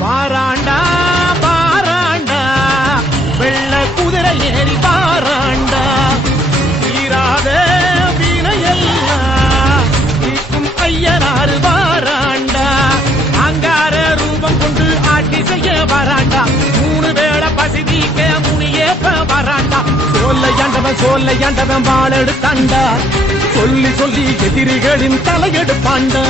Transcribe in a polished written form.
பாராண்டா பாராண்டா வெள்ள குதிரை ஏறி பாராண்டா தீராத வீணையெல்லாம் தீக்கும் ஐயனாறு வாராண்டா அங்கார ரூபம் கொண்டு ஆட்சி செய்ய வராண்டா 3 வேளை பசி தீக்க முனியேப்ப வராண்டா சோல்லையாண்டவன் வாழெடுத்தாண்டா சொல்லி சொல்லி எதிரிகளின் தலையெடுப்பாண்டா